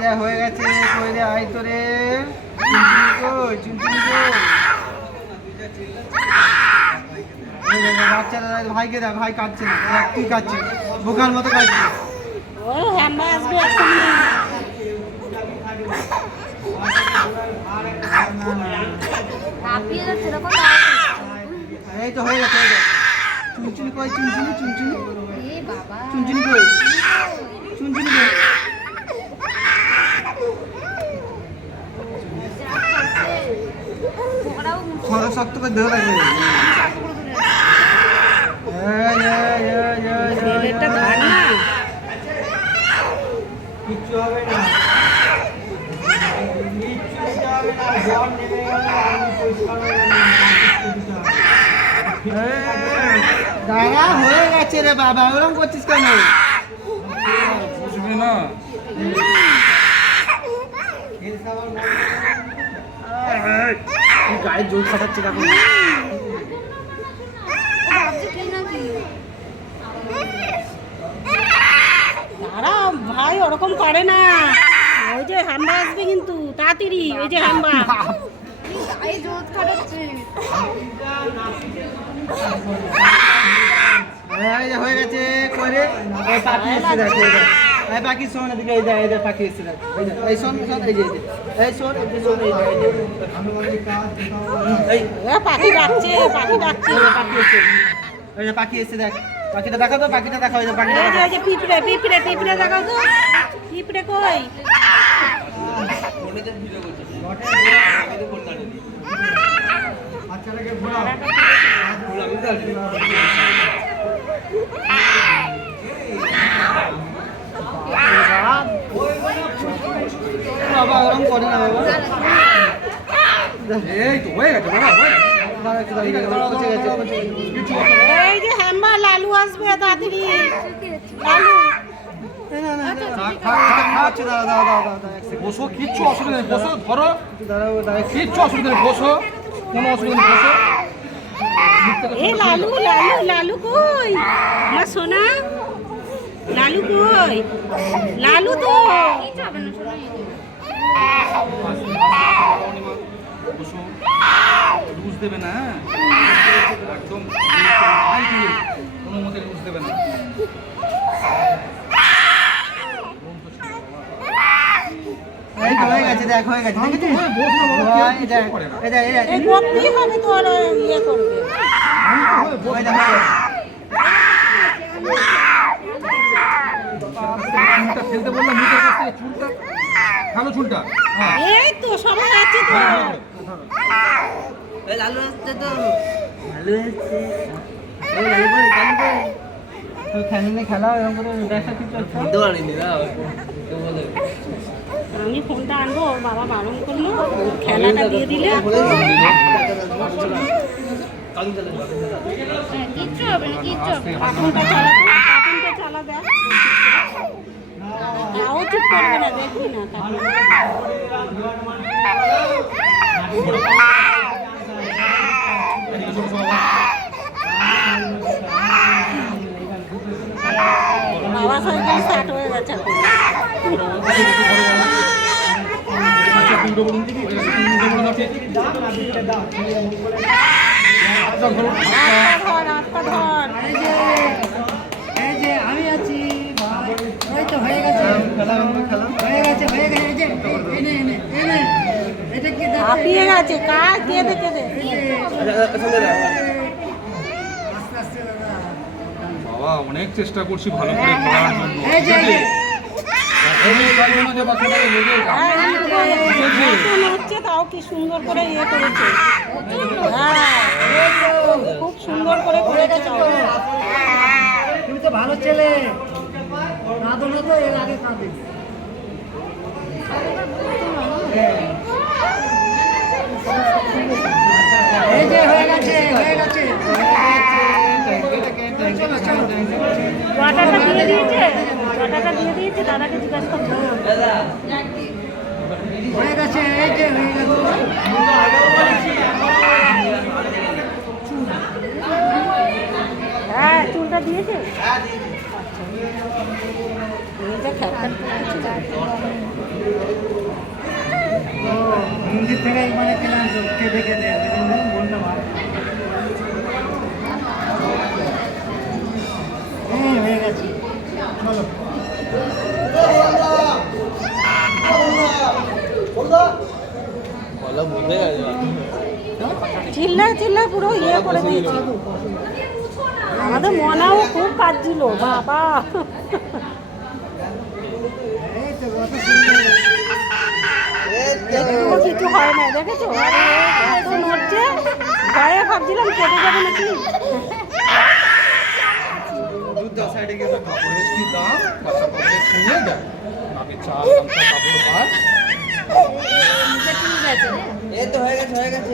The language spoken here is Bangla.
যা হয়ে গেছে কই রে আই তো রে চুনচুনি বাচ্চারা ভাইকে দেখ ভাই কাঁদছে না তুই কাঁদছিস বোকার মতো কাঁদছিস এই তো হয়ে গেছে চুনচুনি কই চুনচুনি চুনচুনি চুনচুনি কই চুনচুনি কই খরচ শক্ত করে ধরে রাখবে কিচ্ছু হবে না দাঁড়া হয়ে গেছে রে বাবা ওরকম করছিস কেন বুঝবি না গায়ে জোর খাটাচ্ছে দেখো দাঁড়া ভাই ওরকম করে না ওই যে হ্যাম্বা আসবে কিন্তু তাড়াতাড়ি ওই যে হ্যাম্বা হয়ে গেছে করে পাখি এসে দেখো পাখি শোন এদিকে এই যায় এই পাখি এসে দেখো এই শোন শোন এই যে এই শোন এই শোন এই পাখি ডাকছে পাখি ডাকছে পাখি এসে এই যে পাখি এসে দেখ পাখিটা দেখাও তো পাখিটা দেখাও এই যে পাখিটা এই যে পিঁপড়ে পিঁপড়ে পিঁপড়ে দেখাও তো পিঁপড়ে কই বাচ্চাটাকে ঘোরাও বাবা ওরকম করে না বাবা এই তো হয়ে গেছে এই যে হ্যাম্বা লালু আসবে তাড়াতাড়ি লালু বসো কিচ্ছু অসুবিধা নেই বসো ধরো কিচ্ছু অসুবিধা নেই বসো কোনো অসুবিধা নেই বসো এই লালু লালু লালু কই আমার সোনা লালু কই লালু তো লুজ দেবে না একদম কোনো মতে লুজ দেবে না এই তো হয়ে গেছে দেখ হয়ে গেছে এই বকতেই হবে তো আর ইয়ে করবে ফেলতে বললাম মুখের কাছ থেকে চুলটা ভালো চুলটা এই তো সবাই আছে তো লালু আসছে তো লালু আসছে ওই লালু করে কালু করে তুই খেলে খেলা এরকম করে ব্যবসা ঠিক করছিস বলতে পারিনি না আমি ফোনটা আনবো বাবা বারণ করলো খেলাটা দিয়ে দিলে কিচ্ছু হবে না কিচ্ছু হবে না কার্টুনটা চালা দেখ তাও চুপ করবে না দেখবি না বাবা সাইকেল স্টার্ট হয়ে গেছে এই যে আমি আছি ওই তো হয়ে গেছে হয়ে গেছে হয়ে গেছে এই যে এনে এনে এনে এটা কি হাঁপিয়ে গেছে কাজ কেঁদে কেঁদে বাবা অনেক চেষ্টা করছি ভালো করে করার জন্য এই যে হচ্ছে তাও কি সুন্দর করে ইয়ে করেছে হ্যাঁ খুব সুন্দর করে করেছে তুমি তো ভালো ছেলে কাঁদো না তো এর আগে কাঁদে এই যে হয়ে গেছে হয়ে গেছে ওয়াটারটা দিয়ে দিয়েছে ওয়াটারটা দিয়ে দিয়েছে দাদাকে জিজ্ঞাসা করতে হয়ে গেছে এই যে হয়ে গেছে হ্যাঁ চুলটা দিয়েছে এইটা খেলতে ও মন্দির থেকে মানে কিনলাম তো কেঁদে কেঁদে মনটা ভালো হ্যাঁ হয়ে গেছে চলো চিল্লায় পুরো ইয়ে করে দিয়েছে। আমাদের মনাও খুব কাঁদছিল বাবা। এই তো কত সুন্দর একটুও কিছু হয় না দেখেছো? আরে এত নড়ছে, গায়ে ভাবছিলাম কেটে যাবে নাকি। দুধ সাইডে গিয়ে কাপড়ের কি দাম কাঁচা কাপড়ের শুনে দেয় আমি চাল গামছা কাপড় পাই ঠিক আছে এই তো হয়ে গেছে